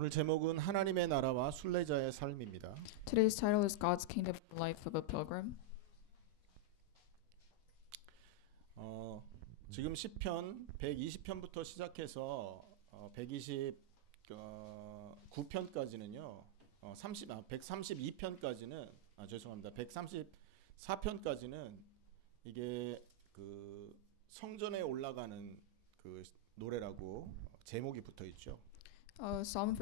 오늘 제목은 하나님의 나라와 순례자의 삶입니다. Today's title is God's Kingdom, the Life of a Pilgrim. 지금 시편 120편부터 시작해서 129편까지는요. 132편까지는 죄송합니다. 134편까지는 이게 그 성전에 올라가는 그 노래라고 제목이 붙어 있죠. Psalm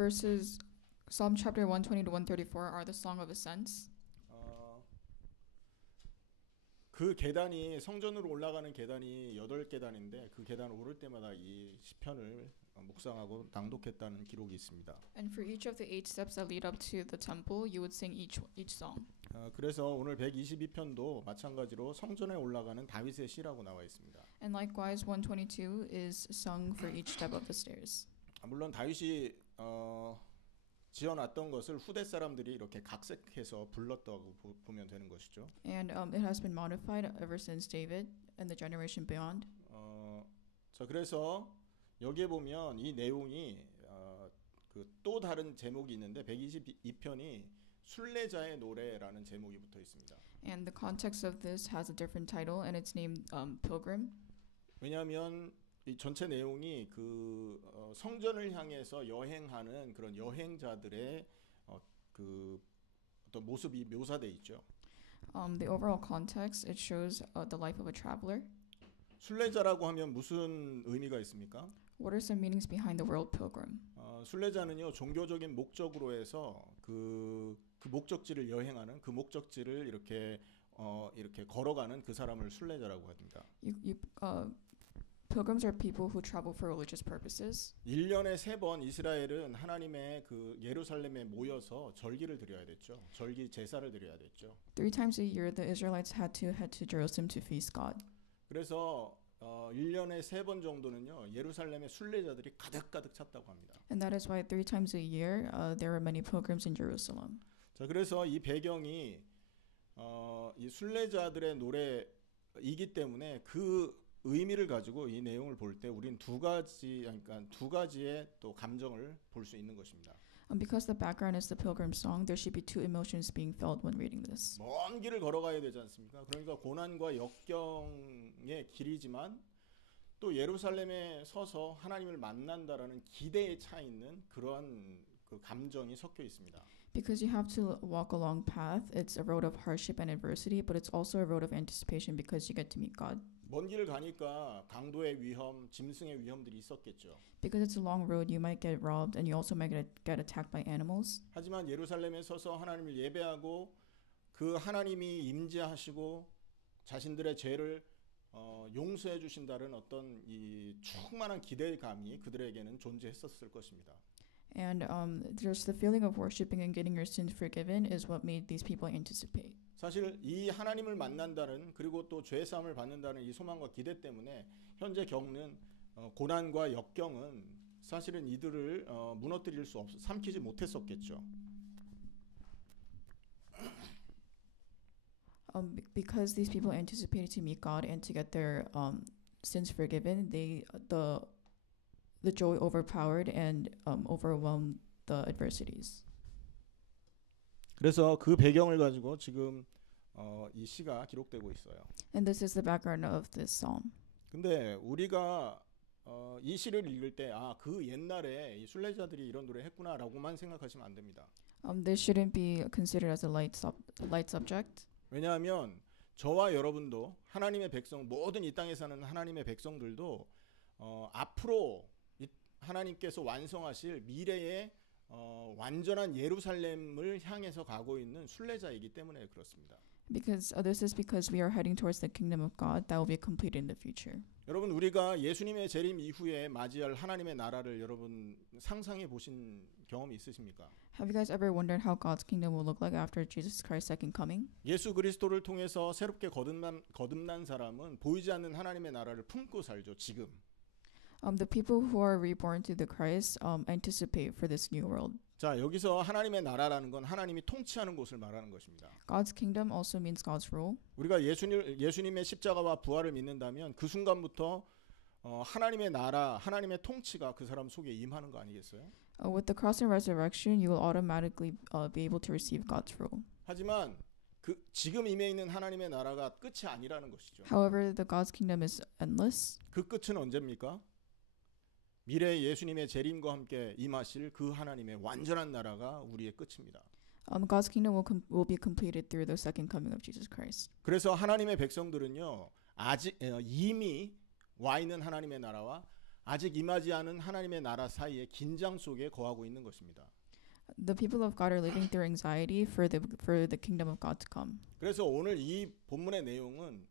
chapter 120 to 134 are the Song of Ascents. 그 계단이 성전으로 올라가는 계단이 8계단인데 그 계단 오를 때마다 이 시편을 묵상하고 낭독했다는 기록이 있습니다. And for each of the 8 steps that lead up to the temple, you would sing each song. 그래서 오늘 122편도 마찬가지로 성전에 올라가는 다윗의 시라고 나와 있습니다. And likewise, 122 is sung for each step of the stairs. 물론 다윗이 지어놨던 것을 후대 사람들이 이렇게 각색해서 불렀다고 보면 되는 것이죠. And it has been modified ever since David and the generation beyond. 자 그래서 여기에 보면 이 내용이 그 또 다른 제목이 있는데 122편이 순례자의 노래라는 제목이 붙어 있습니다. And the context of this has a different title, and it's named Pilgrim. 왜냐하면 이 전체 내용이 그 성전을 향해서 여행하는 그런 여행자들의 그 어떤 모습이 묘사돼 있죠. The overall context, it shows the life of a traveler. 순례자라고 하면 무슨 의미가 있습니까? What are some meanings behind the word pilgrim? 순례자는요 종교적인 목적으로 해서 그 목적지를 여행하는 그 목적지를 이렇게 걸어가는 그 사람을 순례자라고 합니다. Pilgrims are people who travel for religious purposes. 1년에 3번 이스라엘은 하나님의 그 예루살렘에 모여서 절기를 드려야 됐죠. 절기 제사를 드려야 됐죠. 3 times a year, the Israelites had to head to Jerusalem to feast God. 그래서 1년에 3번 정도는요 예루살렘에 순례자들이 가득가득 찼다고 합니다. And that is why 3 times a year there were many pilgrims in Jerusalem. 자 그래서 이 배경이 이 순례자들의 노래이기 때문에 그 의미를 가지고 이 내용을 볼 때 우리는 두 가지의 또 감정을 볼 수 있는 것입니다. Because the background is the pilgrim song, there should be 2 emotions being felt when reading this. 먼 길을 걸어가야 되지 않습니까? 그러니까 고난과 역경의 길이지만 또 예루살렘에 서서 하나님을 만난다라는 기대에 차 있는 그러한 그 감정이 섞여 있습니다. Because you have to walk a long path, it's a road of hardship and adversity, but it's also a road of anticipation because you get to meet God. 먼 길을 가니까 강도의 위험, 짐승의 위험들이 있었겠죠. Because it's a long road, you might get robbed and you also might get attacked by animals. 하지만 예루살렘에 서서 하나님을 예배하고 그 하나님이 임재하시고 자신들의 죄를 용서해 주신다는 어떤 이 충만한 기대감이 그들에게는 존재했었을 것입니다. And there's the feeling of worshiping and getting your sins forgiven is what made these people anticipate. 사실 이 하나님을 만난다는 그리고 또 죄 사함을 받는다는 이 소망과 기대 때문에 현재 겪는 고난과 역경은 사실은 이들을 무너뜨릴 수 없어 삼키지 못했었겠죠. Because these people anticipated to meet God and to get their sins forgiven, the joy overpowered and overwhelmed the adversities. 그래서 그 배경을 가지고 지금 이 시가 기록되고 있어요. And this is the background of this psalm. 근데 우리가 이 시를 읽을 때 그 옛날에 이 순례자들이 이런 노래 했구나라고만 생각하시면 안 됩니다. This shouldn't be considered as a light subject. 왜냐하면 저와 여러분도 하나님의 백성 모든 이 땅에 사는 하나님의 백성들도 앞으로 하나님께서 완성하실 미래의 완전한 예루살렘을 향해서 가고 있는 순례자이기 때문에 그렇습니다. Because this is because we are heading towards the kingdom of God that will be completed in the future. 여러분 우리가 예수님의 재림 이후에 맞이할 하나님의 나라를 여러분 상상해 보신 경험이 있으십니까? Have you guys ever wondered how God's kingdom will look like after Jesus Christ's second coming? 예수 그리스도를 통해서 새롭게 거듭난 사람은 보이지 않는 하나님의 나라를 품고 살죠. 지금. The people who are reborn through the Christ anticipate for this new world. 자 여기서 하나님의 나라라는 건 하나님이 통치하는 곳을 말하는 것입니다. God's kingdom also means God's rule. 우리가 예수님의 십자가와 부활을 믿는다면 그 순간부터 하나님의 나라, 하나님의 통치가 그 사람 속에 임하는 거 아니겠어요? With the cross and resurrection, you will automatically be able to receive God's rule. 하지만 그 지금 임해 있는 하나님의 나라가 끝이 아니라는 것이죠. However, the God's kingdom is endless. 그 끝은 언제입니까? 미래의 예수님의 재림과 함께 임하실 그 하나님의 완전한 나라가 우리의 끝입니다. God's kingdom will be completed through the second coming of Jesus Christ. 그래서 하나님의 백성들은요, 아직 이미 와 있는 하나님의 나라와 아직 임하지 않은 하나님의 나라 사이의 긴장 속에 거하고 있는 것입니다. The people of God are living through anxiety for the kingdom of God to come. 그래서 오늘 이 본문의 내용은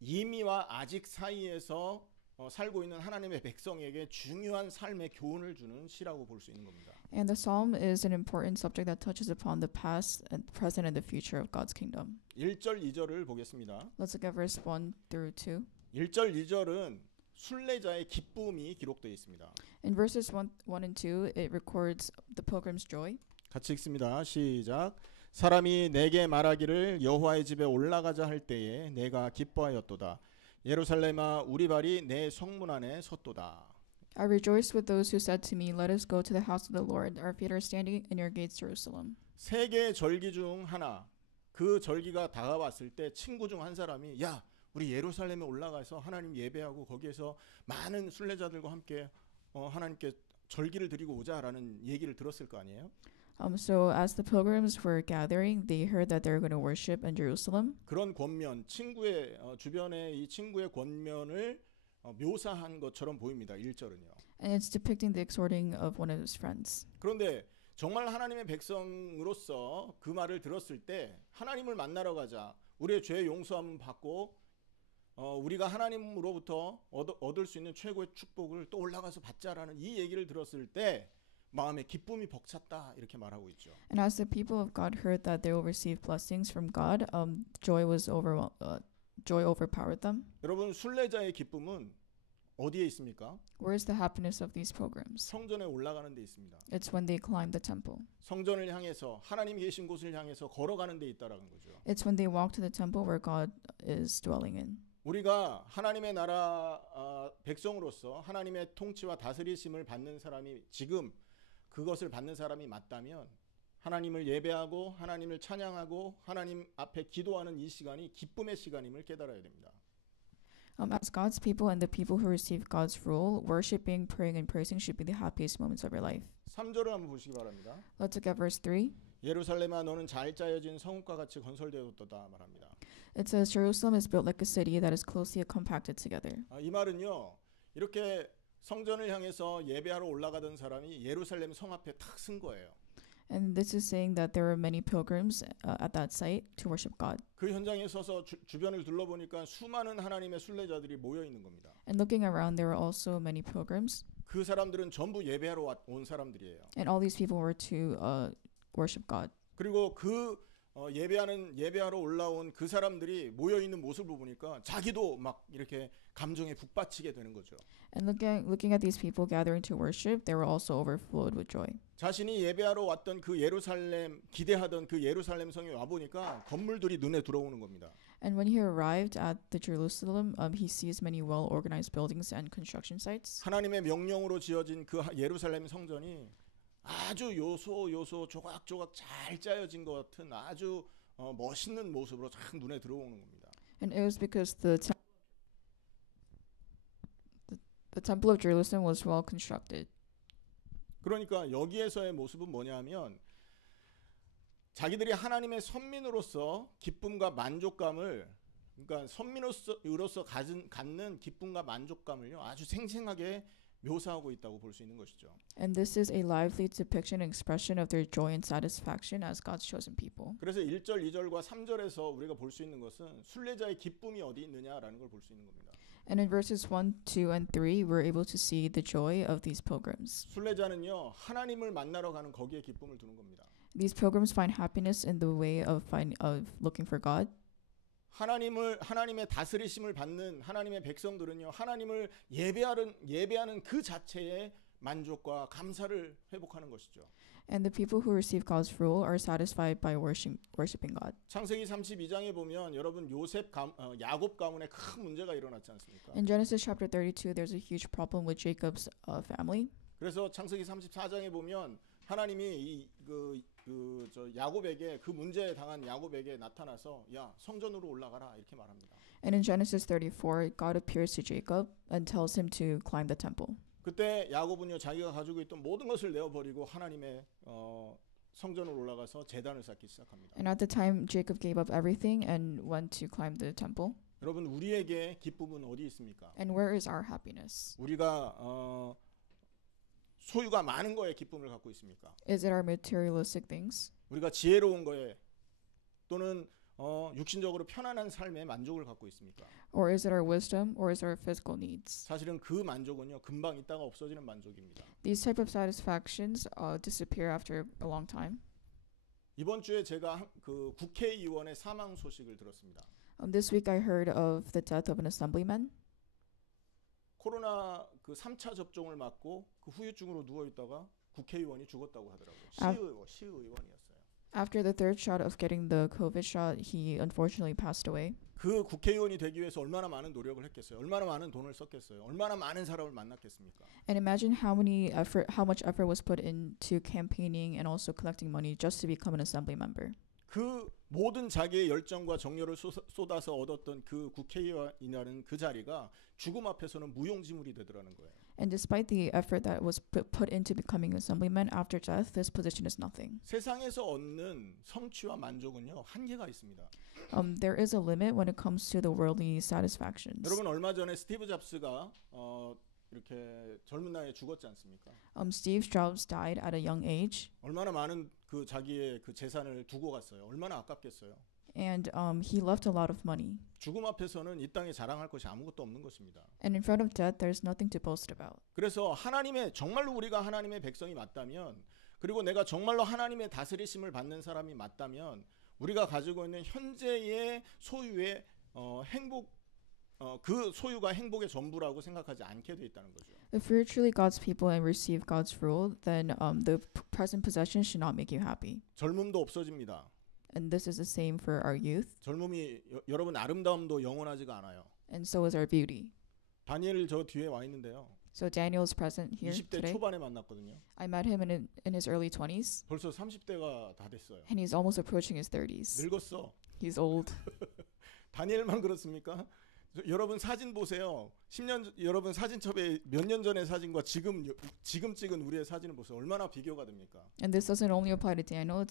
이미와 아직 사이에서 살고 있는 하나님의 백성에게 중요한 삶의 교훈을 주는 시라고 볼 수 있는 겁니다. And the psalm is an important subject that touches upon the past, and present, and the future of God's kingdom. 1절 2절을 보겠습니다. Let's look at verse 1 through 2. 1절 2절은 순례자의 기쁨이 기록되어 있습니다. In verses 1 and 2, it records the pilgrim's joy. 같이 읽습니다. 시작. 사람이 내게 말하기를 여호와의 집에 올라가자 할 때에 내가 기뻐하였도다. 예루살렘아 우리 발이 내 성문 안에 섰도다. I rejoiced with those who said to me, Let us go to the house of the Lord. Our feet are standing in your gates, Jerusalem. 세 개의 절기 중 하나, 그 절기가 다가왔을 때 친구 중 한 사람이 야 우리 예루살렘에 올라가서 하나님 예배하고 거기에서 많은 순례자들과 함께 하나님께 절기를 드리고 오자라는 얘기를 들었을 거 아니에요? So as the pilgrims were gathering, they heard that they were going to worship in Jerusalem. 그런 권면, 친구의 주변에 이 친구의 권면을 묘사한 것처럼 보입니다. 1절은요. And it's depicting the exhorting of one of his friends. 그런데 정말 하나님의 백성으로서 그 말을 들었을 때 하나님을 만나러 가자. 우리의 죄 용서함을 받고 우리가 하나님으로부터 얻을 수 있는 최고의 축복을 또 올라가서 받자라는 이 얘기를 들었을 때 마음에 기쁨이 벅찼다 이렇게 말하고 있죠. And as the people of God heard that they will receive blessings from God, joy overpowered them. 여러분 순례자의 기쁨은 어디에 있습니까? Where is the happiness of these pilgrims? 성전에 올라가는 데 있습니다. It's when they climb the temple. 성전을 향해서 하나님 계신 곳을 향해서 걸어가는 데 있다라는 거죠. It's when they walk to the temple where God is dwelling in. 우리가 하나님의 나라 백성으로서 하나님의 통치와 다스리심을 받는 사람이 지금 그것을 받는 사람이 맞다면 하나님을 예배하고 하나님을 찬양하고 하나님 앞에 기도하는 이 시간이 기쁨의 시간임을 깨달아야 됩니다. As God's people and the people who receive God's rule, worshiping, praying, and praising should be the happiest moments of your life. 3절을 한번 보시기 바랍니다. Let's look at verse 3. 예루살렘아 너는 잘 짜여진 성읍과 같이 건설되었도다 말합니다. It says, Jerusalem is built like a city that is closely compacted together. 이 말은요. 이렇게 성전을 향해서 예배하러 올라가던 사람이 예루살렘 성 앞에 탁 쓴 거예요. And this is saying that there were many pilgrims at that site to worship God. 그 현장에 서서 주변을 둘러보니까 수많은 하나님의 순례자들이 모여 있는 겁니다. And looking around, there were also many pilgrims. 그 사람들은 전부 예배하러 온 사람들이에요. And all these people were to worship God. 그리고 그 예배하러 올라온 그 사람들이 모여 있는 모습을 보니까 자기도 막 이렇게 감정에 북받치게 되는 거죠. And looking at these people gathering to worship, they were also overflowed with joy. 자신이 예배하러 왔던 그 예루살렘 기대하던 그 예루살렘 성에 와 보니까 건물들이 눈에 들어오는 겁니다. And when he arrived at the Jerusalem, he sees many well-organized buildings and construction sites. 하나님의 명령으로 지어진 그 예루살렘 성전이 아주 요소 조각조각 잘 짜여진 것 같은 아주 멋있는 모습으로 쫙 눈에 들어오는 겁니다. And it was because the temple of Jerusalem was well constructed. 그러니까 여기에서의 모습은 뭐냐면 자기들이 하나님의 선민으로서 기쁨과 만족감을 그러니까 선민으로서 갖는 기쁨과 만족감을요 아주 생생하게 묘사하고 있다고 볼 수 있는 것이죠. And this is a lively depiction and expression of their joy and satisfaction as God's chosen people. 그래서 1절, 2절과 3절에서 우리가 볼 수 있는 것은 순례자의 기쁨이 어디 있느냐라는 걸 볼 수 있는 겁니다. And in verses 1, 2, and 3, we're able to see the joy of these pilgrims. 순례자는요 하나님을 만나러 가는 거기에 기쁨을 두는 겁니다. These pilgrims find happiness in the way of looking for God. 하나님의 다스리심을 받는 하나님의 백성들은요 하나님을 예배하는 그 자체에 만족과 감사를 회복하는 것이죠. And the people who receive God's rule are satisfied by worshiping God. 창세기 32장에 보면 여러분 야곱 가문에 큰 문제가 일어났지 않습니까? In Genesis chapter 32, there's a huge problem with Jacob's family. 그래서 창세기 34장에 보면 하나님이 야곱에게 그 문제에 당한 야곱에게 나타나서 야 성전으로 올라가라 이렇게 말합니다. And in Genesis 34, God appears to Jacob and tells him to climb the temple. 그때 야곱은요 자기가 가지고 있던 모든 것을 내어버리고 하나님의 성전으로 올라가서 제단을 쌓기 시작합니다. And at the time, Jacob gave up everything and went to climb the temple. 여러분 우리에게 기쁨은 어디 있습니까? And where is our happiness? 우리가 소유가 많은 거에 기쁨을 갖고 있습니까? Is it our materialistic things? 우리가 지혜로운 거에 또는 육신적으로 편안한 삶에 만족을 갖고 있습니까? Or is it our wisdom? Or is it our physical needs? 사실은 그 만족은요 금방 있다가 없어지는 만족입니다. These type of satisfactions disappear after a long time. 이번 주에 제가 그 국회의원의 사망 소식을 들었습니다. This week I heard of the death of an assemblyman. 코로나 그 3차 접종을 맞고 그 후유증으로 누워 있다가 국회의원이 죽었다고 하더라고요. 시의원이었어요. After the third shot of getting the COVID shot, he unfortunately passed away. 그 국회의원이 되기 위해서 얼마나 많은 노력을 했겠어요. 얼마나 많은 돈을 썼겠어요. 얼마나 많은 사람을 만났겠습니까? And imagine how much effort was put into campaigning and also collecting money just to become an assembly member. 그 모든 자기의 열정과 정열을 쏟아서 얻었던 그 국회의원이라는 그 자리가 죽음 앞에서는 무용지물이 되더라는 거예요. And despite the effort that was put into becoming an assemblyman, after death, this position is nothing. 세상에서 얻는 성취와 만족은요 한계가 있습니다. There is a limit when it comes to the worldly satisfactions. 여러분 얼마 전에 스티브 잡스가 이렇게 젊은 나이에 죽었지 않습니까? Steve Jobs died at a young age, 얼마나 많은 그 자기의 그 재산을 두고 갔어요. 얼마나 아깝겠어요. and he left a lot of money. 죽음 앞에서는 이 땅에 자랑할 것이 아무것도 없는 것입니다. And in front of death, there's nothing to boast about. 그래서 정말로 우리가 하나님의 백성이 맞다면, 그리고 내가 정말로 하나님의 다스리심을 받는 사람이 맞다면, 우리가 가지고 있는 현재의 소유의 그 소유가 행복의 전부라고 생각하지 않게 돼 있다는 거죠. If you're truly God's people and receive God's rule, then the present possession should not make you happy. 젊음도 없어집니다. And this is the same for our youth, 젊음이 여러분 아름다움도 영원하지가 않아요. and so is our beauty. 다니엘 저 뒤에 와 있는데요. So Daniel is present here 20대 today. 초반에 만났거든요. I met him in his early 20s, 벌써 30대가 다 됐어요. and he's almost approaching his 30s. 늙었어. He's old. 다니엘만 그렇습니까? 여러분 사진 보세요. 10년 여러분 사진첩에 몇 년 전의 사진과 지금 찍은 우리의 사진을 보세요. 얼마나 비교가 됩니까? And this doesn't only apply to Daniel,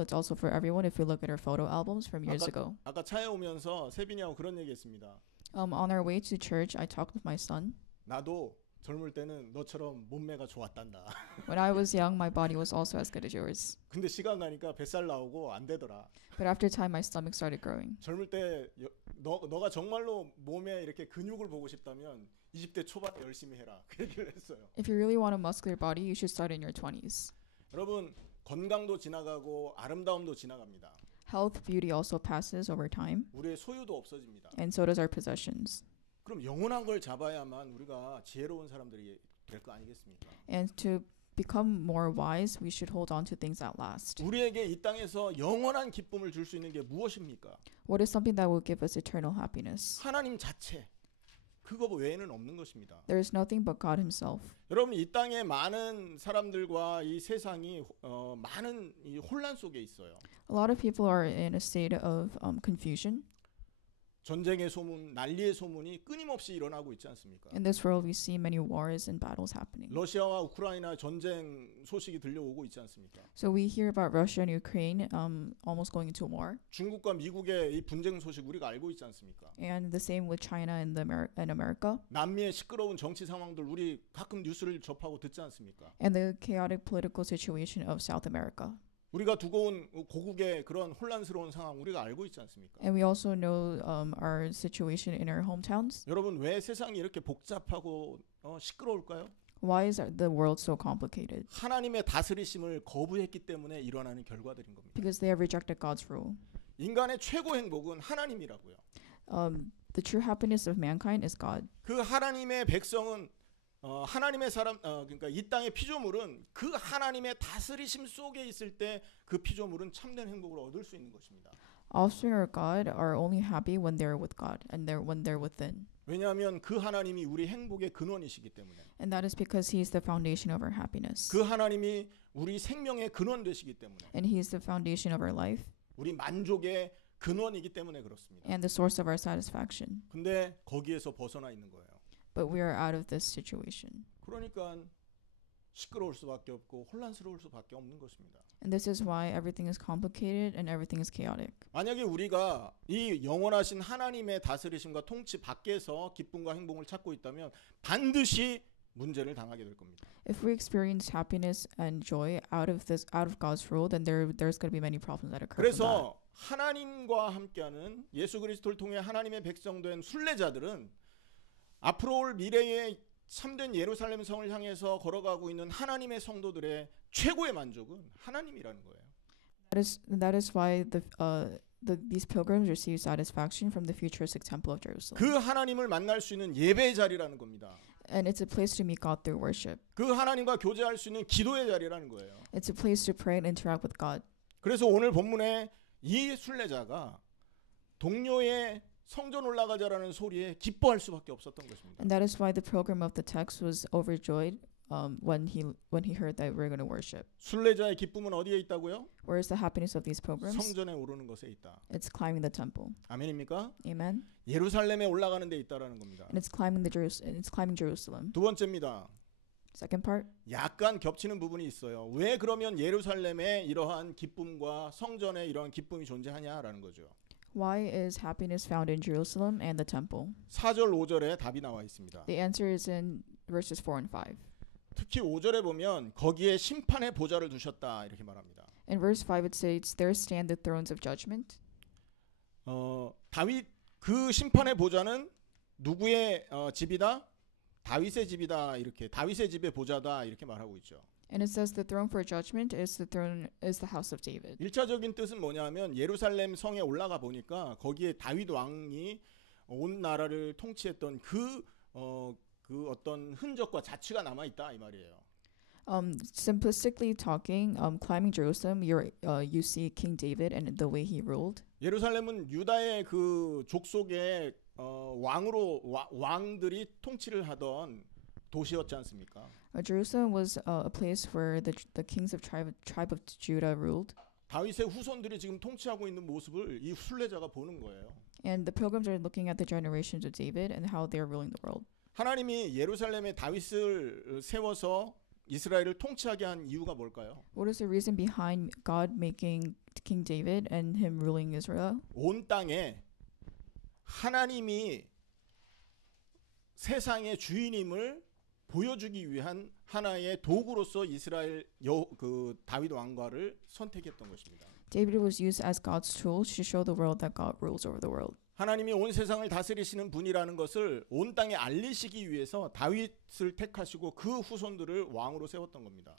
it's also for everyone if we look at our photo albums from years ago. 아까 차에 오면서 세빈이하고 그런 얘기했습니다. On our way to church, I talked with my son. 나도 젊을 때는 너처럼 몸매가 좋았단다. When I was young, my body was also as good as yours. 근데 시간 가니까 뱃살 나오고 안 되더라. But after time, my stomach started growing. 젊을 때 너가 정말로 몸에 이렇게 근육을 보고 싶다면 20대 초반에 열심히 해라. 그 얘기를 했어요. If you really want a muscular body, you should start in your 20s. 여러분 건강도 지나가고 아름다움도 지나갑니다. Health, beauty also passes over time, 우리의 소유도 없어집니다. and so does our possessions. 그럼 영원한 걸 잡아야만 우리가 지혜로운 사람들이 될 거 아니겠습니까? And to become more wise, we should hold on to things that last. 우리에게 이 땅에서 영원한 기쁨을 줄 수 있는 게 무엇입니까? What is something that will give us eternal happiness? 하나님 자체. 그거 외에는 없는 것입니다. There is nothing but God Himself. 여러분 이 땅에 많은 사람들과 이 세상이 많은 이 혼란 속에 있어요. A lot of people are in a state of confusion. 전쟁의 소문, 난리의 소문이 끊임없이 일어나고 있지 않습니까? In this world, we see many wars and battles happening. 러시아와 우크라이나 전쟁 소식이 들려오고 있지 않습니까? So we hear about Russia and Ukraine almost going into war, 중국과 미국의 이 분쟁 소식 우리가 알고 있지 않습니까? and the same with China and America, 남미의 시끄러운 정치 상황들 우리 가끔 뉴스를 접하고 듣지 않습니까? and the chaotic political situation of South America. 우리가 두고 온 고국의 그런 혼란스러운 상황 우리가 알고 있지 않습니까? And we also know our situation in our hometowns. 여러분 왜 세상이 이렇게 복잡하고 시끄러울까요? Why is the world so complicated? 하나님의 다스리심을 거부했기 때문에 일어나는 결과들인 겁니다. Because they have rejected God's rule. 인간의 최고 행복은 하나님이라고요. The true happiness of mankind is God. 그 하나님의 백성은 하나님의 사람 그러니까 이 땅의 피조물은 그 하나님의 다스리심 속에 있을 때 그 피조물은 참된 행복을 얻을 수 있는 것입니다. Offspring of God are only happy when they're with God and when they're within. 왜냐하면 그 하나님이 우리 행복의 근원이시기 때문에. And that is because He is the foundation of our happiness. 그 하나님이 우리 생명의 근원 되시기 때문에. And He is the foundation of our life. 우리 만족의 근원이기 때문에 그렇습니다. And the source of our satisfaction. 근데 거기에서 벗어나 있는 거예요. But we are out of this situation. 그러니까 시끄러울 수밖에 없고 혼란스러울 수밖에 없는 것입니다. And this is why everything is complicated and everything is chaotic. 만약에 우리가 이 영원하신 하나님의 다스리심과 통치 밖에서 기쁨과 행복을 찾고 있다면 반드시 문제를 당하게 될 겁니다. If we experience happiness and joy out of God's rule, then there's going to be many problems that occur. 그래서 하나님과 함께하는 예수 그리스도를 통해 하나님의 백성된 순례자들은 앞으로 올 미래의 참된 예루살렘 성을 향해서 걸어가고 있는 하나님의 성도들의 최고의 만족은 하나님이라는 거예요. That is why these pilgrims receive satisfaction from the futuristic temple of Jerusalem. 그 하나님을 만날 수 있는 예배의 자리라는 겁니다. And it's a place to meet God through worship. 그 하나님과 교제할 수 있는 기도의 자리라는 거예요. It's a place to pray and interact with God. 그래서 오늘 본문에 이 순례자가 동료의 성전 올라가자라는 소리에 기뻐할 수밖에 없었던 것입니다. And that is why the pilgrim of the text was overjoyed when he heard that we're going to worship. 순례자의 기쁨은 어디에 있다고요? Where is the happiness of these pilgrims? 성전에 오르는 것에 있다. It's climbing the temple. 아멘입니까? Amen. 예루살렘에 올라가는 데 있다라는 겁니다. And it's climbing Jerusalem. 두 번째입니다. Second part. 약간 겹치는 부분이 있어요. 왜 그러면 예루살렘에 이러한 기쁨과 성전에 이러한 기쁨이 존재하냐라는 거죠. Why is happiness found in Jerusalem and the temple? 4절 5절에 답이 나와 있습니다. The answer is in verses 4 and 5. 특히 5절에 보면 거기에 심판의 보좌를 두셨다 이렇게 말합니다. In verse 5 it states, "There stand the thrones of judgment." 다윗 그 심판의 보좌는 누구의 집이다? 다윗의 집이다 이렇게 다윗의 집의 보좌다 이렇게 말하고 있죠. And it says the throne for judgment is the house of David. 1차적인 뜻은 뭐냐면 예루살렘 성에 올라가 보니까 거기에 다윗 왕이 온 나라를 통치했던 그 어떤 흔적과 자취가 남아 있다 이 말이에요. Simplistically talking, climbing Jerusalem, you see King David and the way he ruled. 예루살렘은 유다의 그 족속의 왕들이 통치를 하던 도시였지 않습니까? Jerusalem was a place where the kings of tribe of Judah ruled. 다윗의 후손들이 지금 통치하고 있는 모습을 이 순례자가 보는 거예요. And the pilgrims are looking at the generations of David and how they are ruling the world. 하나님이 예루살렘에 다윗을 세워서 이스라엘을 통치하게 한 이유가 뭘까요? What is the reason behind God making King David and him ruling Israel? 온 땅에 하나님이 세상의 주인임을 보여주기 위한 하나의 도구로서 이스라엘 그 다윗 왕과를 선택했던 것입니다. David was used as God's tool to show the world that God rules over the world. 하나님이 온 세상을 다스리시는 분이라는 것을 온 땅에 알리시기 위해서 다윗을 택하시고 그 후손들을 왕으로 세웠던 겁니다.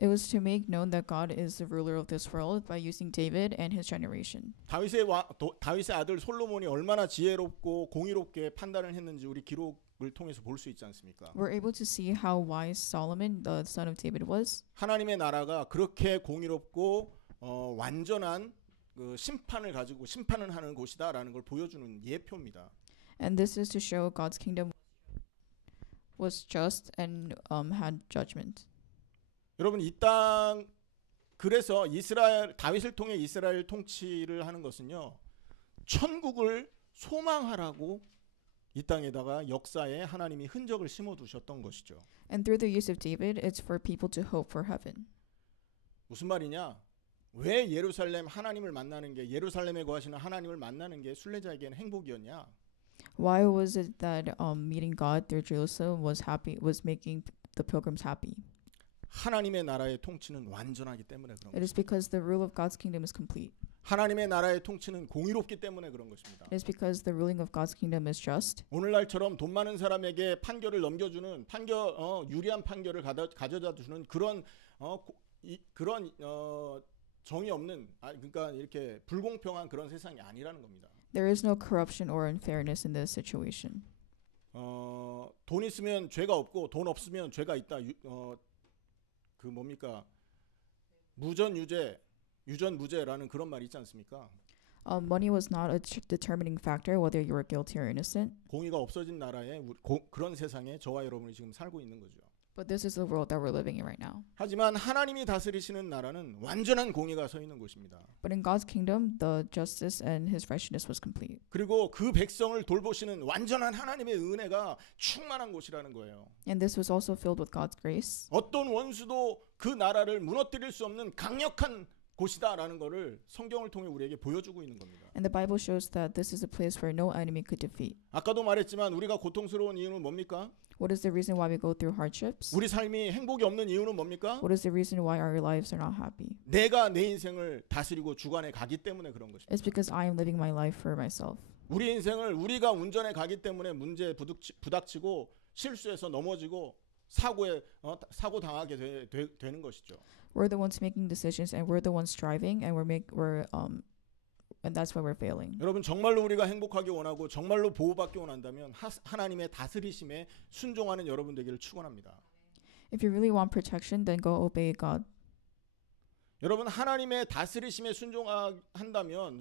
It was to make known that God is the ruler of this world by using David and his generation. 다윗의 아들 솔로몬이 얼마나 지혜롭고 공의롭게 판단을 했는지 우리 기록을 통해서 볼 수 있지 않습니까? We're able to see how wise Solomon, the son of David, was. 하나님의 나라가 그렇게 공의롭고 완전한 그 심판을 가지고 심판을 하는 곳이다라는 걸 보여주는 예표입니다. And this is to show God's kingdom was just and had judgment. 여러분 이 땅 그래서 다윗을 통해 이스라엘 통치를 하는 것은요 천국을 소망하라고 이 땅에다가 역사에 하나님이 흔적을 심어 두셨던 것이죠. And through the use of David, it's for people to hope for heaven. 무슨 말이냐? 왜 하나님을 만나는 게 예루살렘에 거하시는 하나님을 만나는 게 순례자에게는 행복이었냐? Why was it that meeting God through Jerusalem was making the pilgrims happy? 하나님의 나라의 통치는 완전하기 때문에 그런 It is 것입니다. because the rule of God's kingdom is complete. 하나님의 나라의 통치는 공의롭기 때문에 그런 것입니다. It is because the ruling of God's kingdom is just. 오늘날처럼 돈 많은 사람에게 판결을 넘겨주는 유리한 판결을 가져다 주는 그런 정의 없는 그러니까 이렇게 불공평한 그런 세상이 아니라는 겁니다. There is no corruption or unfairness in this situation. 돈 있으면 죄가 없고 돈 없으면 죄가 있다. 그 뭡니까? 무전유죄, 유전무죄라는 그런 말이 있지 않습니까? Money was not a determining factor whether you were guilty or innocent. 공의가 없어진 나라에 그런 세상에 저와 여러분이 지금 살고 있는 거죠. But this is the world that we're living in right now. 하지만 하나님이 다스리시는 나라는 완전한 공의가 서 있는 곳입니다. But in God's kingdom, the justice and His righteousness was complete. 그리고 그 백성을 돌보시는 완전한 하나님의 은혜가 충만한 곳이라는 거예요. And this was also filled with God's grace. 어떤 원수도 그 나라를 무너뜨릴 수 없는 강력한 곳이다라는 것을 성경을 통해 우리에게 보여주고 있는 겁니다. And the Bible shows that this is a place where no enemy could defeat. 아까도 말했지만 우리가 고통스러운 이유는 뭡니까? What is the reason why we go through hardships? 우리 삶이 행복이 없는 이유는 뭡니까? What is the reason why our lives are not happy? 내가 내 인생을 다스리고 주관해 가기 때문에 그런 것입니다. It's because I am living my life for myself. 우리 인생을 우리가 운전해 가기 때문에 문제에 부닥치고 실수해서 넘어지고 사고 당하게 되는 것이죠. We're the ones making decisions, and we're the ones striving, and and that's why we're failing. 여러분 정말로 우리가 행복하기 원하고 정말로 보호받기 원한다면 하나님의 다스리심에 순종하는 여러분 되기를 축원합니다. If you really want protection, then go obey God. 여러분 하나님의 다스리심에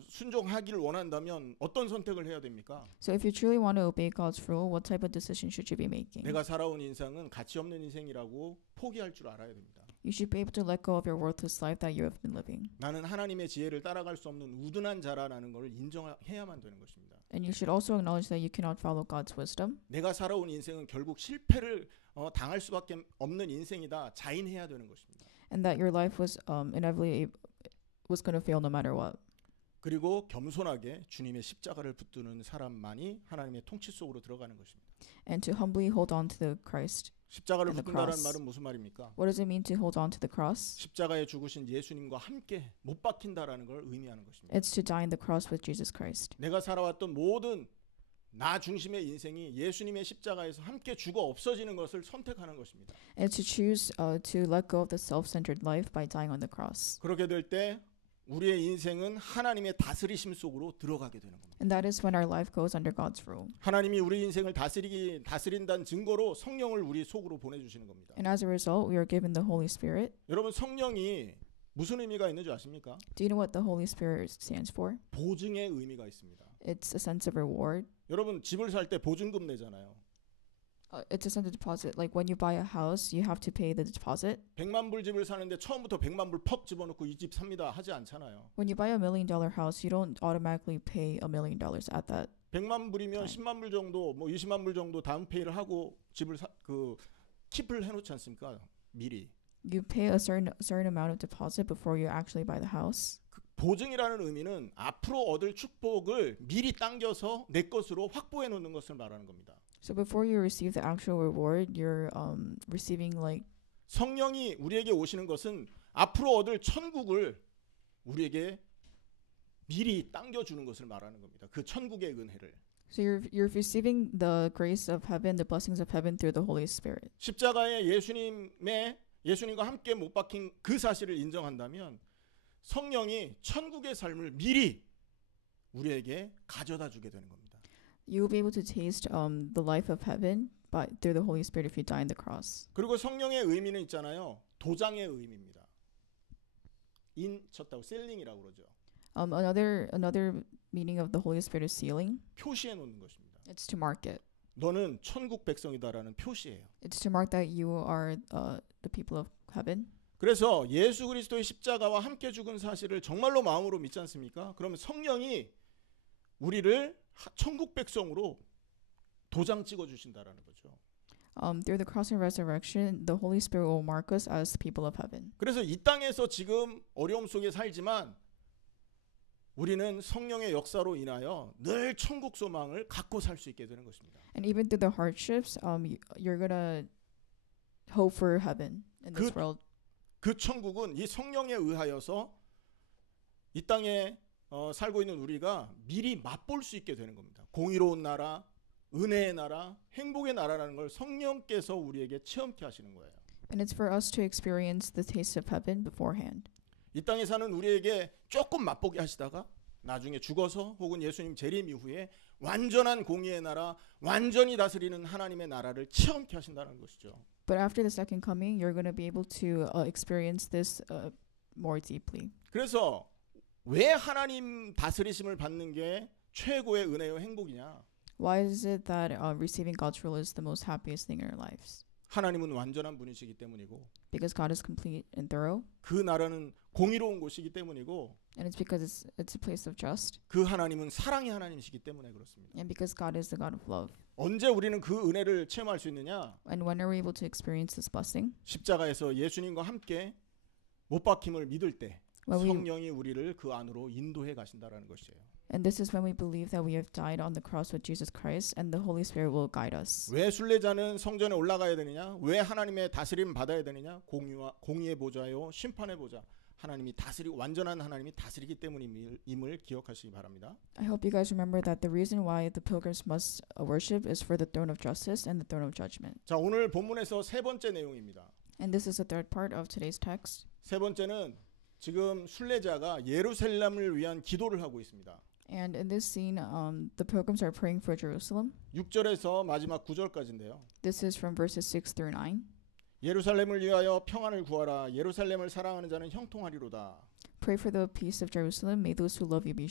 순종하기를 원한다면 어떤 선택을 해야 됩니까? So if you truly want to obey God's rule, what type of decision should you be making? 내가 살아온 인생은 가치 없는 인생이라고 포기할 줄 알아야 됩니다. You should be able to let go of your worthless life that you have been living. 나는 하나님의 지혜를 따라갈 수 없는 우둔한 자라는 것을 인정해야만 되는 것입니다. And you should also acknowledge that you cannot follow God's wisdom. 내가 살아온 인생은 결국 실패를 당할 수밖에 없는 인생이다. 자인해야 되는 것입니다. And that your life was inevitably was going to fail no matter what. 그리고 겸손하게 주님의 십자가를 붙드는 사람만이 하나님의 통치 속으로 들어가는 것입니다. And to humbly hold on to the Christ. 십자가를 and the 붙든다는 cross. 말은 무슨 말입니까? What does it mean to hold on to the cross? 십자가에 죽으신 예수님과 함께 못 박힌다라는 걸 의미하는 것입니다. It's to die in the cross with Jesus Christ. 내가 살아왔던 모든 나 중심의 인생이 예수님의 십자가에서 함께 죽어 없어지는 것을 선택하는 것입니다. And to choose to let go of the self-centered life by dying on the cross. 그렇게 될 때 우리의 인생은 하나님의 다스리심 속으로 들어가게 되는 겁니다. And that is when our life goes under God's rule. 하나님이 우리 인생을 다스린다는 증거로 성령을 우리 속으로 보내주시는 겁니다. And as a result, we are given the Holy Spirit. 여러분 성령이 무슨 의미가 있는지 아십니까? Do you know what the Holy Spirit stands for? 보증의 의미가 있습니다. It's a sense of reward. 여러분 집을 살 때 보증금 내잖아요. It's a sense of deposit. Like when you buy a house, you have to pay the deposit. 100만 불 집을 사는데 처음부터 100만 불 퍽 집어넣고 이 집 삽니다 하지 않잖아요. When you buy $1 million house, you don't automatically pay $1 million at that. 100만 불이면 10만 불 정도, 뭐 20만 불 정도 다운페이를 하고 집을 킵을 해놓지 않습니까? 미리. You pay a certain amount of deposit before you actually buy the house. 보증이라는 의미는 앞으로 얻을 축복을 미리 당겨서 내 것으로 확보해 놓는 것을 말하는 겁니다. So before you receive the actual reward, you're receiving like 성령이 우리에게 오시는 것은 앞으로 얻을 천국을 우리에게 미리 당겨주는 것을 말하는 겁니다. 그 천국의 은혜를. So you're receiving the grace of heaven, the blessings of heaven through the Holy Spirit. 십자가에 예수님과 함께 못 박힌 그 사실을 인정한다면 성령이 천국의 삶을 미리 우리에게 가져다 주게 되는 겁니다. You will be able to taste the life of heaven through the Holy Spirit if you die on the cross. 그리고 성령의 의미는 있잖아요. 도장의 의미입니다. 쳤다고 셀링이라고 그러죠. Another meaning of the Holy Spirit is sealing. 표시해 놓는 것입니다. It's to mark it. 너는 천국 백성이다라는 표시예요. It's to mark that you are the people of heaven. 그래서 예수 그리스도의 십자가와 함께 죽은 사실을 정말로 마음으로 믿지 않습니까? 그러면 성령이 우리를 천국 백성으로 도장 찍어 주신다라는 거죠. Through the cross and resurrection, the Holy Spirit will mark us as the people of heaven. 그래서 이 땅에서 지금 어려움 속에 살지만 우리는 성령의 역사로 인하여 늘 천국 소망을 갖고 살 수 있게 되는 것입니다. And even through the hardships, you're gonna hope for heaven in this world. 그 천국은 이 성령에 의하여서 이 땅에 살고 있는 우리가 미리 맛볼 수 있게 되는 겁니다. 공의로운 나라, 은혜의 나라, 행복의 나라라는 걸 성령께서 우리에게 체험케 하시는 거예요. And it's for us to experience the taste of heaven beforehand. 이 땅에 사는 우리에게 조금 맛보게 하시다가 나중에 죽어서 혹은 예수님 재림 이후에 완전한 공의의 나라, 완전히 다스리는 하나님의 나라를 체험케 하신다는 것이죠. But after the second coming, you're going to be able to experience this more deeply. 그래서 왜 하나님 다스리심을 받는 게 최고의 은혜요 행복이냐? Why is it that receiving God's rule is the most happiest thing in our lives? 하나님은 완전한 분이시기 때문이고 Because God is complete and thorough, 그 나라는 공의로운 곳이기 때문이고 and it's because it's a place of trust, 그 하나님은 사랑의 하나님이시기 때문에 그렇습니다. and because God is the God of love. 언제 우리는 그 은혜를 체험할 수 있느냐? And when are we able to experience this blessing? 십자가에서 예수님과 함께 못 박힘을 믿을 때 When we, 성령이 우리를 그 안으로 인도해 가신다라는 것이에요. and this is when we believe that we have died on the cross with Jesus Christ, and the Holy Spirit will guide us. 왜 순례자는 성전에 올라가야 되느냐? 왜 하나님의 다스림 받아야 되느냐? 공의의 보좌요, 심판의 보좌. 하나님이 다스리고 완전한 하나님이 다스리기 때문임을 기억하시기 바랍니다. I hope you guys remember that the reason why the pilgrims must worship is for the throne of justice and the throne of judgment. 자, 오늘 본문에서 세 번째 내용입니다. And this is the third part of today's text. 세 번째는 지금 순례자가 예루살렘을 위한 기도를 하고 있습니다. And in this scene, the pilgrims are praying for Jerusalem. 6절에서 마지막 9절까지인데요. This is from verses 6 through 9. 예루살렘을 위하여 평안을 구하라. 예루살렘을 사랑하는 자는 형통하리로다. Pray for the peace of Jerusalem. May those who love you be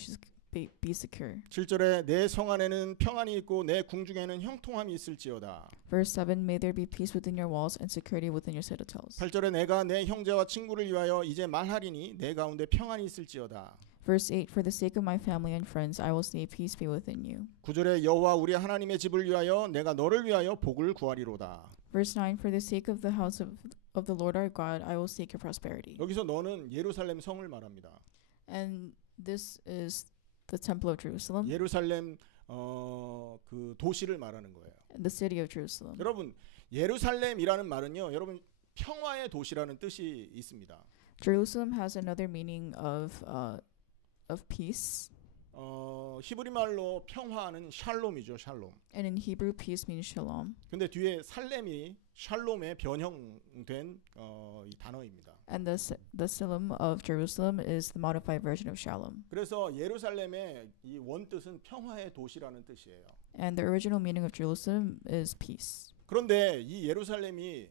secure. 7절에 내 성 안에는 평안이 있고 내 궁중에는 형통함이 있을지어다. Verse 7, may there be peace within your walls and security within your citadels. 8절에 내가 내 형제와 친구를 위하여 이제 말하리니 내 가운데 평안이 있을지어다. Verse 8, for the sake of my family and friends, I will say peace be within you. 9절에 여호와 우리 하나님의 집을 위하여 내가 너를 위하여 복을 구하리로다. Verse 9, for the sake of the house of the Lord our God, I will seek your prosperity. 여기서 너는 예루살렘 성을 말합니다. And this is the temple of Jerusalem, 예루살렘 그 도시를 말하는 거예요. the city of Jerusalem. 여러분, 예루살렘이라는 말은요, 여러분 평화의 도시라는 뜻이 있습니다. Jerusalem has another meaning of peace. 히브리 말로 평화는 샬롬이죠, 샬롬. And in Hebrew, peace means shalom. 근데 뒤에 살렘이 샬롬의 변형된 이 단어입니다. And the Shalom of Jerusalem is the modified version of shalom. 그래서 예루살렘의 이 원뜻은 평화의 도시라는 뜻이에요. And the original meaning of Jerusalem is peace. 그런데 이 예루살렘이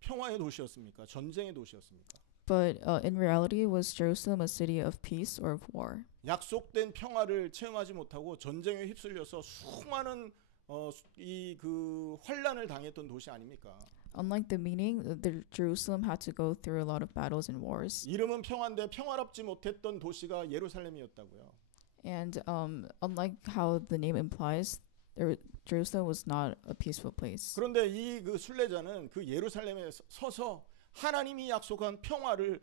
평화의 도시였습니까? 전쟁의 도시였습니까? But in reality, was Jerusalem a city of peace or of war? 약속된 평화를 체험하지 못하고 전쟁에 휩쓸려서 수많은 이 그 환란을 당했던 도시 아닙니까? Unlike the meaning, the Jerusalem had to go through a lot of battles and wars. 이름은 평화인데 평화롭지 못했던 도시가 예루살렘이었다고요. And unlike how the name implies, Jerusalem was not a peaceful place. 그런데 이 그 순례자는 그 예루살렘에 서서 하나님이 약속한 평화를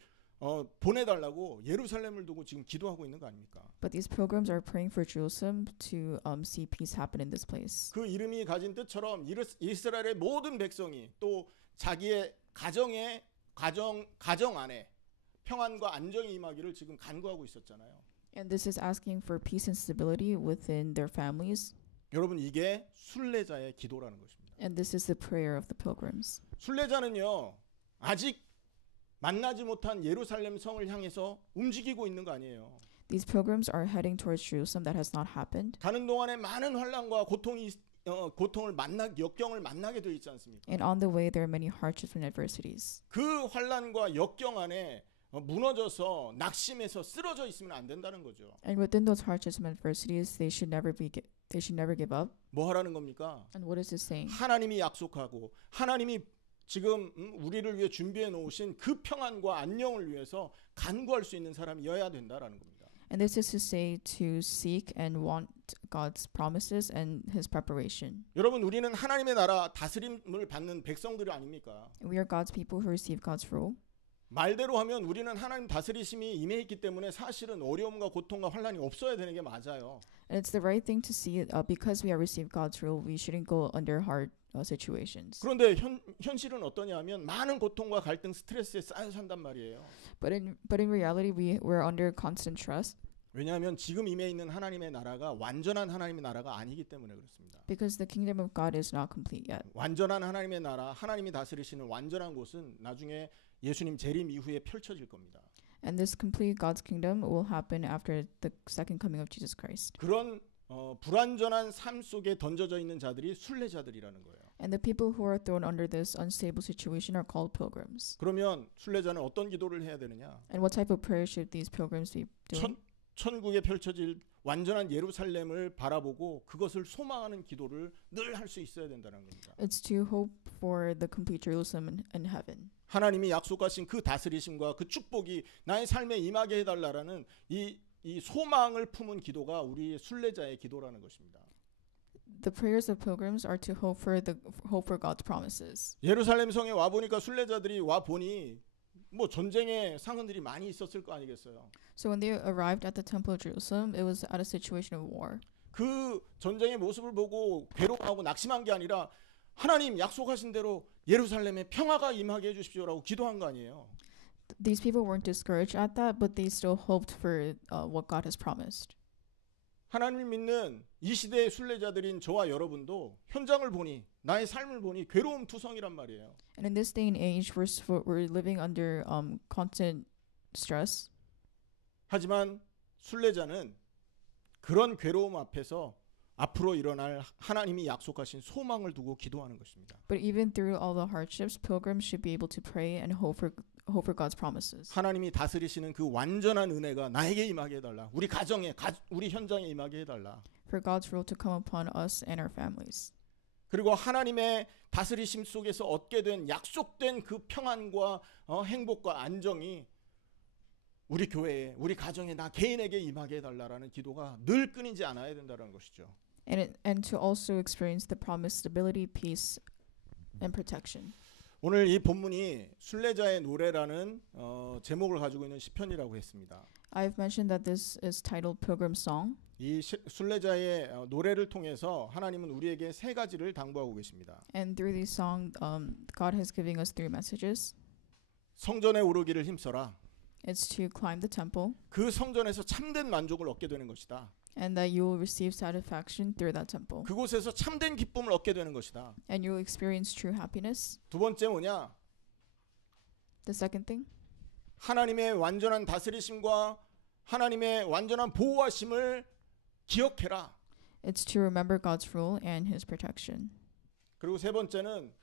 보내달라고 예루살렘을 두고 지금 기도하고 있는 거 아닙니까? But these pilgrims are praying for Jerusalem to see peace happen in this place. 그 이름이 가진 뜻처럼 이스라엘의 모든 백성이 또 자기의 가정 안에 평안과 안정이 임하기를 지금 간구하고 있었잖아요. And this is asking for peace and stability within their families. 여러분, 이게 순례자의 기도라는 것입니다. And this is the prayer of the pilgrims. 순례자는요, 아직 만나지 못한 예루살렘 성을 향해서 움직이고 있는 거 아니에요. These pilgrims are heading towards Jerusalem that has not happened. 가는 동안에 많은 환난과 역경을 만나게 되어 있지 않습니까? And on the way there are many hardships and adversities. 그 환난과 역경 안에 무너져서 낙심해서 쓰러져 있으면 안 된다는 거죠. And within those hardships and adversities, they should never give up. 뭐 하라는 겁니까? And what is this saying? 하나님이 약속하고 하나님이 지금 우리를 위해 준비해 놓으신 그 평안과 안녕을 위해서 간구할 수 있는 사람이어야 된다라는 겁니다. And this is to say to seek and want God's promises and His preparation. 여러분, 우리는 하나님의 나라 다스림을 받는 백성들이 아닙니까? We are God's people who receive God's rule. 말대로 하면 우리는 하나님 다스리심이 임해 있기 때문에 사실은 어려움과 고통과 환난이 없어야 되는 게 맞아요. And it's the right thing to see because we have received God's rule, we shouldn't go under hard situations. 그런데 현실은 어떠냐면 많은 고통과 갈등, 스트레스에 쌓여 산단 말이에요. But in reality, we're under constant stress. 왜냐하면 지금 임해 있는 하나님의 나라가 완전한 하나님의 나라가 아니기 때문에 그렇습니다. Because the kingdom of God is not complete yet. 완전한 하나님의 나라, 하나님이 다스리시는 완전한 곳은 나중에 예수님 재림 이후에 펼쳐질 겁니다. And this complete God's kingdom will happen after the second coming of Jesus Christ. 그런 불완전한 삶 속에 던져져 있는 자들이 순례자들이라는 거예요. And the people who are thrown under this unstable situation are called pilgrims. 그러면 순례자는 어떤 기도를 해야 되느냐? And what type of prayer should these pilgrims be doing? 천국에 펼쳐질 완전한 예루살렘을 바라보고 그것을 소망하는 기도를 늘 할 수 있어야 된다는 겁니다. It's to hope for the complete Jerusalem in heaven. 하나님이 약속하신 그 다스리심과 그 축복이 나의 삶에 임하게 해달라는 이 소망을 품은 기도가 우리 순례자의 기도라는 것입니다. The prayers of pilgrims are to hope for God's promises. 예루살렘 성에 와 보니까 순례자들이 와 보니 뭐 전쟁의 상흔들이 많이 있었을 거 아니겠어요. So when they arrived at the temple of Jerusalem, it was at a situation of war. 그 전쟁의 모습을 보고 괴로워하고 낙심한 게 아니라 하나님 약속하신 대로 예루살렘에 평화가 임하게 해주십시오라고 기도한 거 아니에요. These people weren't discouraged at that, but they still hoped for what God has promised. 하나님을 믿는 이 시대의 순례자들인 저와 여러분도 현장을 보니 나의 삶을 보니 괴로움 투성이란 말이에요. And in this day and age, we're living under constant stress. 하지만 순례자는 그런 괴로움 앞에서 앞으로 일어날 하나님이 약속하신 소망을 두고 기도하는 것입니다. But even through all the hardships, pilgrims should be able to pray and hope for God's promises. 하나님이 다스리시는 그 완전한 은혜가 나에게 임하게 해달라. 우리 가정에, 우리 현장에 임하게 해달라. For God's rule to come upon us and our families. 그리고 하나님의 다스리심 속에서 얻게 된 약속된 그 평안과 행복과 안정이 우리 교회에, 우리 가정에, 나 개인에게 임하게 해달라라는 기도가 늘 끊이지 않아야 된다는 것이죠. And to also experience the promised stability, peace, and protection. 오늘 이 본문이 순례자의 노래라는 제목을 가지고 있는 시편이라고 했습니다. I've mentioned that this is titled Pilgrim Song. 이 순례자의 노래를 통해서 하나님은 우리에게 세 가지를 당부하고 계십니다. And through this song, God has given us three messages. 성전에 오르기를 힘써라. It's to climb the temple, 그 성전에서 참된 만족을 얻게 되는 것이다. and that you will receive satisfaction through that temple. 그곳에서 참된 기쁨을 얻게 되는 것이다. And you will experience true happiness. 두 번째 뭐냐? The second thing, 하나님의 완전한 다스리심과 하나님의 완전한 보호하심을 기억해라. it's to remember God's rule and His protection. 그리고 세 번째는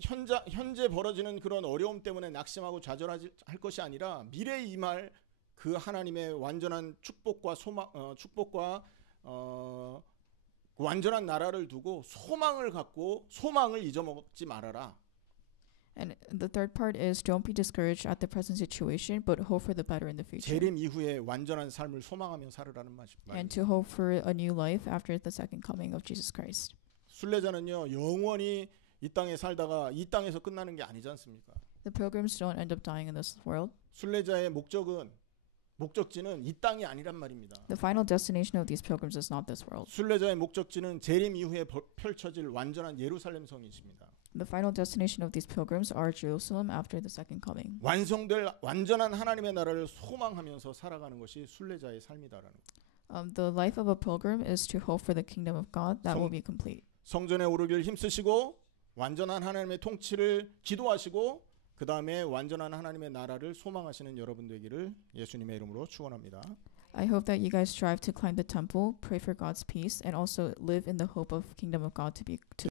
현재 벌어지는 그런 어려움 때문에 낙심하고 좌절할 것이 아니라 미래에 임할 그 하나님의 완전한 축복과 축복과 완전한 나라를 두고 소망을 갖고 소망을 잊어먹지 말아라. And the third part is don't be discouraged at the present situation, but hope for the better in the future. 재림 이후에 완전한 삶을 소망하며 살으라는 말입니다. And to hope for a new life after the second coming of Jesus Christ. 순례자는요 영원히 이 땅에 살다가 이 땅에서 끝나는 게 아니지 않습니까? The pilgrims don't end up dying in this world. 순례자의 목적지는 이 땅이 아니란 말입니다. The final destination of these pilgrims is not this world. 순례자의 목적지는 재림 이후에 펼쳐질 완전한 예루살렘 성이십니다. The final destination of these pilgrims are Jerusalem after the second coming. 완성될 완전한 하나님의 나라를 소망하면서 살아가는 것이 순례자의 삶이다라는 것. The life of a pilgrim is to hope for the kingdom of God that will be complete. 성전에 오르기를 힘쓰시고 완전한 하나님의 통치를 기도하시고 그 다음에 완전한 하나님의 나라를 소망하시는 여러분 되기를 예수님의 이름으로 축원합니다. I hope that you guys strive to climb the temple, pray for God's peace, and also live in the hope of kingdom of God to